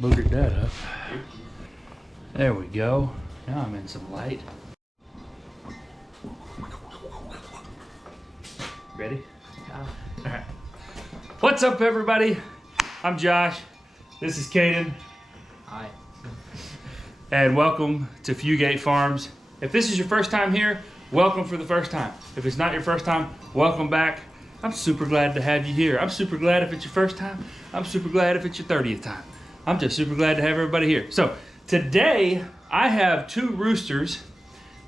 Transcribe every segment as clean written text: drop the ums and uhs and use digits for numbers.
Boogered that up. There we go. Now I'm in some light. Ready? Yeah. All right. What's up, everybody? I'm Josh. This is Caden. Hi. And welcome to Fugate Farms. If this is your first time here, welcome for the first time. If it's not your first time, welcome back. I'm super glad to have you here. I'm super glad if it's your first time. I'm super glad if it's your 30th time. I'm just super glad to have everybody here. So today I have two roosters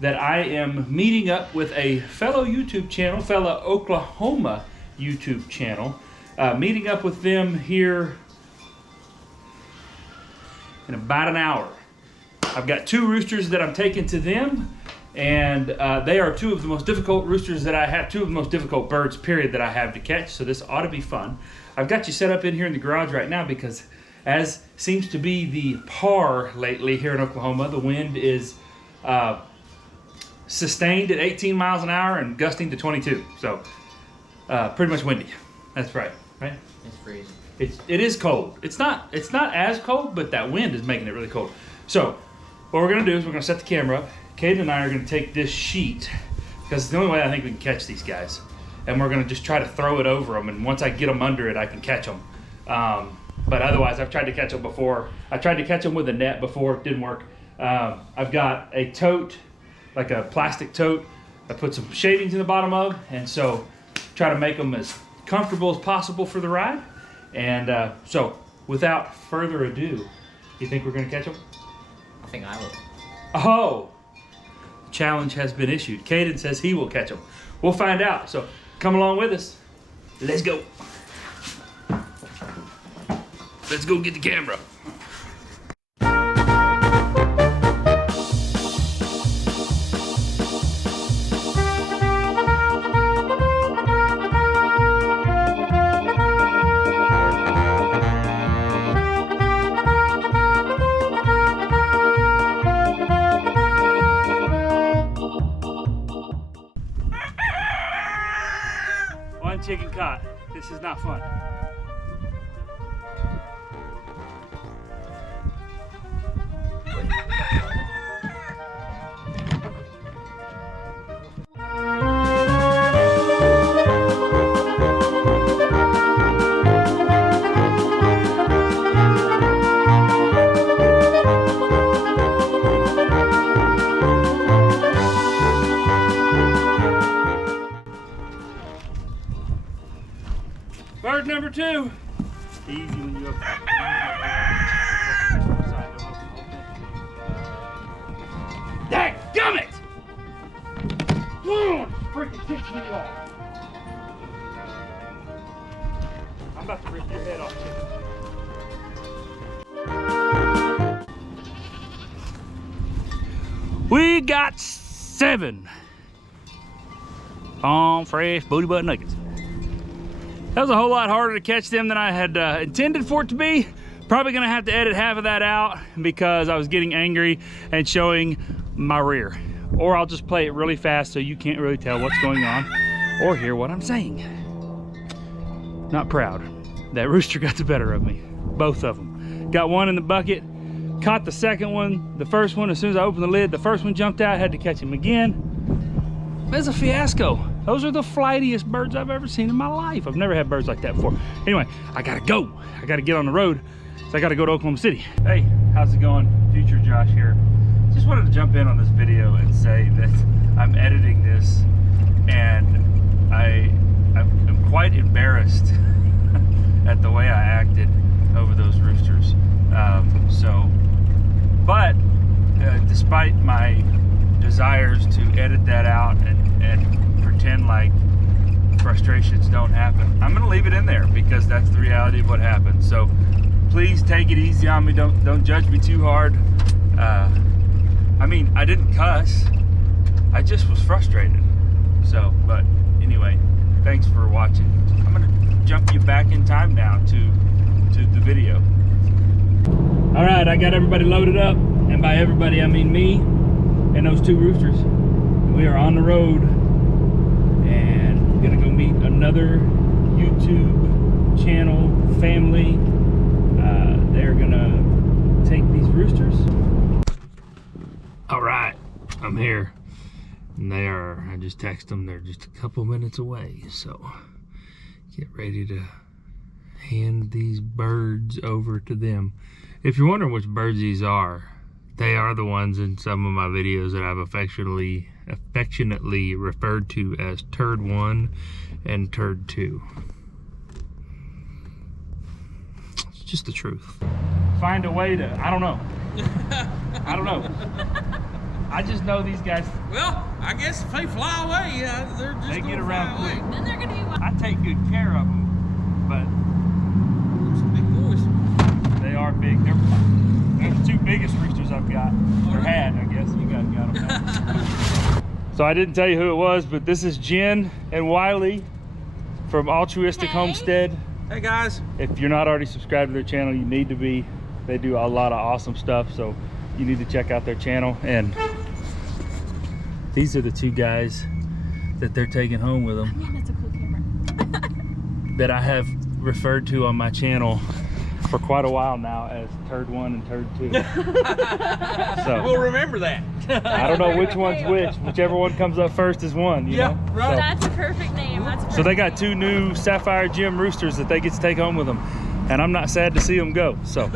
that I am meeting up with a fellow YouTube channel, fellow Oklahoma YouTube channel, meeting up with them here in about an hour. I've got two roosters that I'm taking to them, and they are two of the most difficult roosters that I have, two of the most difficult birds, period, that I have to catch, so this ought to be fun. I've got you set up in here in the garage right now because, as seems to be the par lately here in Oklahoma, the wind is sustained at 18 miles an hour and gusting to 22, so pretty much windy. That's right, right? It's freezing. It is cold. It's not as cold, but that wind is making it really cold. So what we're gonna do is we're gonna set the camera up. Caden and I are gonna take this sheet, because it's the only way I think we can catch these guys. And we're gonna just try to throw it over them, and once I get them under it, I can catch them. But otherwise, I've tried to catch them before. I tried to catch them with a net before, it didn't work. I've got a tote, like a plastic tote, I put some shavings in the bottom of, and so try to make them as comfortable as possible for the ride. And so, without further ado, you think we're gonna catch them? I think I will. Oh! The challenge has been issued. Caden says he will catch them. We'll find out, so come along with us. Let's go. Let's go get the camera. One chicken caught. This is not fun. Bird number two. Easy when you open it. Dadgummit! Oh, freaking kicked me off. I'm about to rip your head off, chicken. We got 7 palm fresh booty butt nuggets. That was a whole lot harder to catch them than I had intended for it to be. Probably gonna have to edit half of that out because I was getting angry and showing my rear. Or I'll just play it really fast so you can't really tell what's going on or hear what I'm saying. Not proud. That rooster got the better of me. Both of them. Got one in the bucket, caught the second one. The first one, as soon as I opened the lid, the first one jumped out, had to catch him again. It was a fiasco. Those are the flightiest birds I've ever seen in my life. I've never had birds like that before. Anyway, I gotta go. I gotta get on the road, so I gotta go to Oklahoma City. Hey, how's it going? Future Josh here. Just wanted to jump in on this video and say that I'm editing this, and I'm quite embarrassed at the way I acted over those roosters. But despite my desires to edit that out and pretend like frustrations don't happen, I'm gonna leave it in there because that's the reality of what happened. So please take it easy on me. Don't judge me too hard. I mean, I didn't cuss. I just was frustrated. So, but anyway, thanks for watching. I'm gonna jump you back in time now to the video. All right, I got everybody loaded up, and by everybody I mean me and those two roosters. We are on the road and gonna go meet another YouTube channel family. They're gonna take these roosters. All right, I'm here. And they are, I just texted them, they're just a couple minutes away. So get ready to hand these birds over to them. If you're wondering which birds these are, they are the ones in some of my videos that I've affectionately referred to as Turd 1 and Turd 2. It's just the truth. Find a way to, I don't know. I don't know. I just know these guys. Well, I guess if they fly away, they're just they get gonna around fly quick. away. Then they're gonna be wild. I take good care of them, but Some big boys. they are big. They're the two biggest roosters I've got, or had, I guess. You guys got them now. So I didn't tell you who it was, but this is Jen and Wiley from Altruistic Homestead. Hey guys. If you're not already subscribed to their channel, you need to be. They do a lot of awesome stuff, so you need to check out their channel. And these are the two guys that they're taking home with them. Man, that's a cool camera. That I have referred to on my channel for quite a while now as Turd 1 and Turd 2. So We'll remember that. I don't know which one's which. Whichever one comes up first is one, you know? Right. So, That's a perfect name. That's a perfect so they got two new Sapphire Gem roosters that they get to take home with them. And I'm not sad to see them go, so.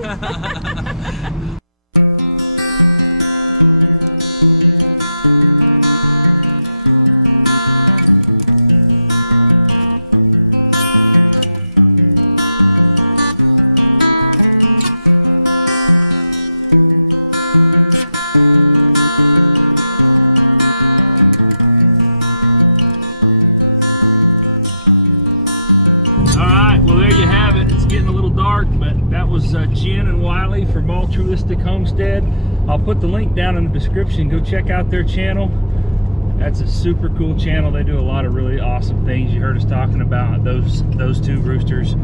All right, well there you have it. It's getting a little dark, but that was Jen and Wiley from Altruistic Homestead. I'll put the link down in the description. Go check out their channel. That's a super cool channel. They do a lot of really awesome things. You heard us talking about those two roosters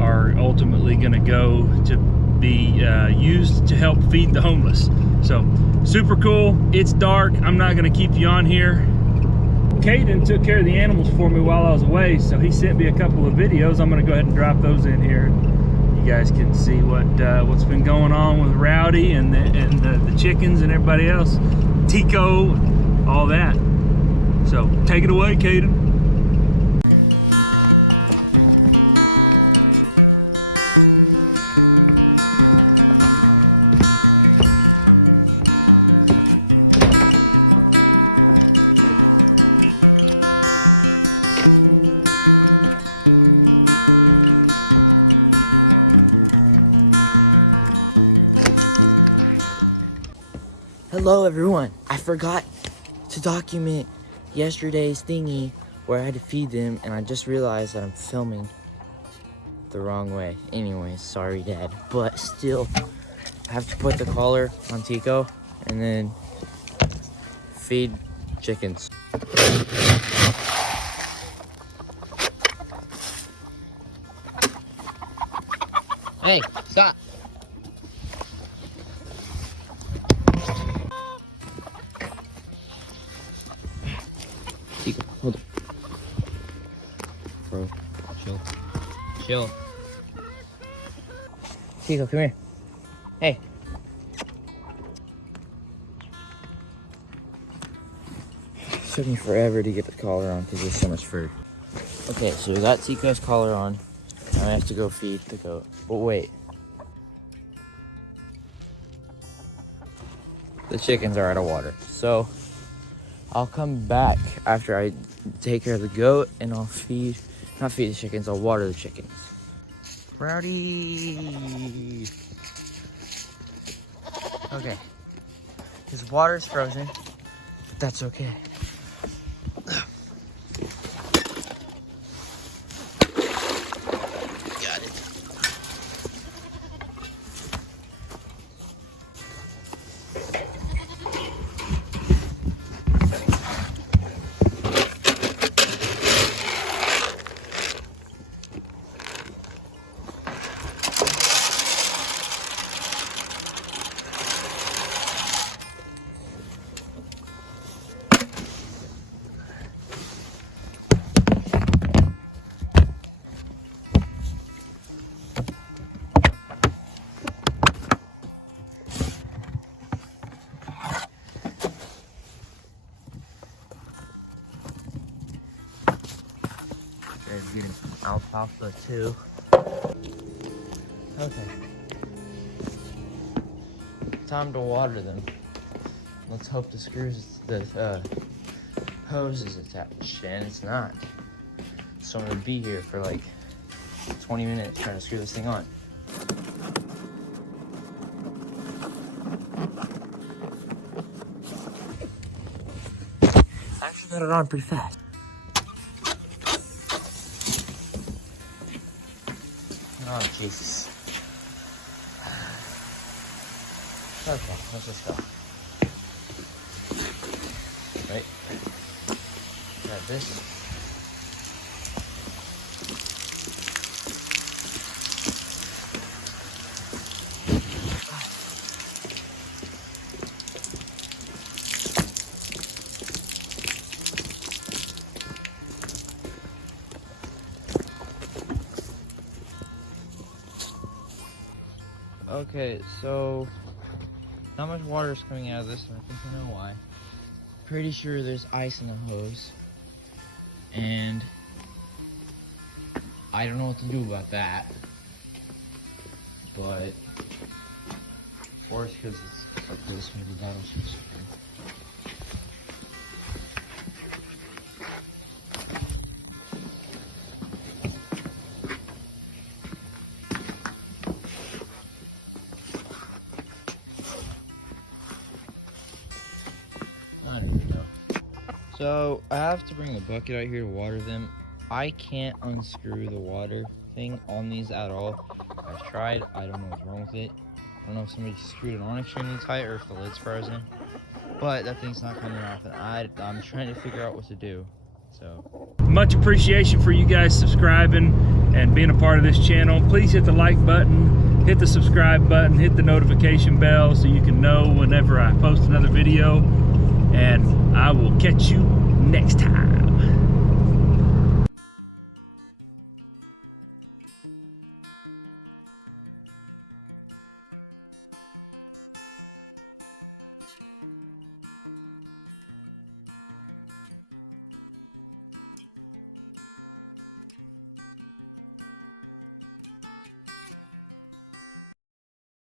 are ultimately going to go to be used to help feed the homeless. So super cool. It's dark. I'm not going to keep you on here. Caden took care of the animals for me while I was away, so he sent me a couple of videos. I'm gonna go ahead and drop those in here. You guys can see what's been going on with Rowdy and the chickens and everybody else, Tico, all that. So take it away, Caden. Hello everyone, I forgot to document yesterday's thingy where I had to feed them and I just realized that I'm filming the wrong way. Anyways, sorry Dad, but still I have to put the collar on Tico and then feed chickens. Hey, stop! Tico, hold on. Bro, chill. Chill. Tico, come here. Hey. It took me forever to get the collar on because there's so much fur. Okay, so we got Tico's collar on. Now I have to go feed the goat. But wait. The chickens are out of water. So I'll come back after I take care of the goat and I'll not feed the chickens, I'll water the chickens. Rowdy! Okay. His water is frozen, but that's okay. Got it. There's getting alfalfa too. Okay. Time to water them. Let's hope the hose is attached, and it's not. So I'm gonna be here for like 20 minutes trying to screw this thing on. I actually got it on pretty fast. Oh, Jesus. Okay, let's just go. Right. Got this. Okay, so not much water is coming out of this, and I think I know why. Pretty sure there's ice in the hose, and I don't know what to do about that. But, or it's because it's like this, maybe that'll shoot something. I don't even know. So I have to bring a bucket out here to water them. I can't unscrew the water thing on these at all. I've tried. I don't know what's wrong with it. I don't know if somebody screwed it on extremely tight or if the lid's frozen. But that thing's not coming off, and I'm trying to figure out what to do. So much appreciation for you guys subscribing and being a part of this channel. Please hit the like button, hit the subscribe button, hit the notification bell so you can know whenever I post another video. And I will catch you next time.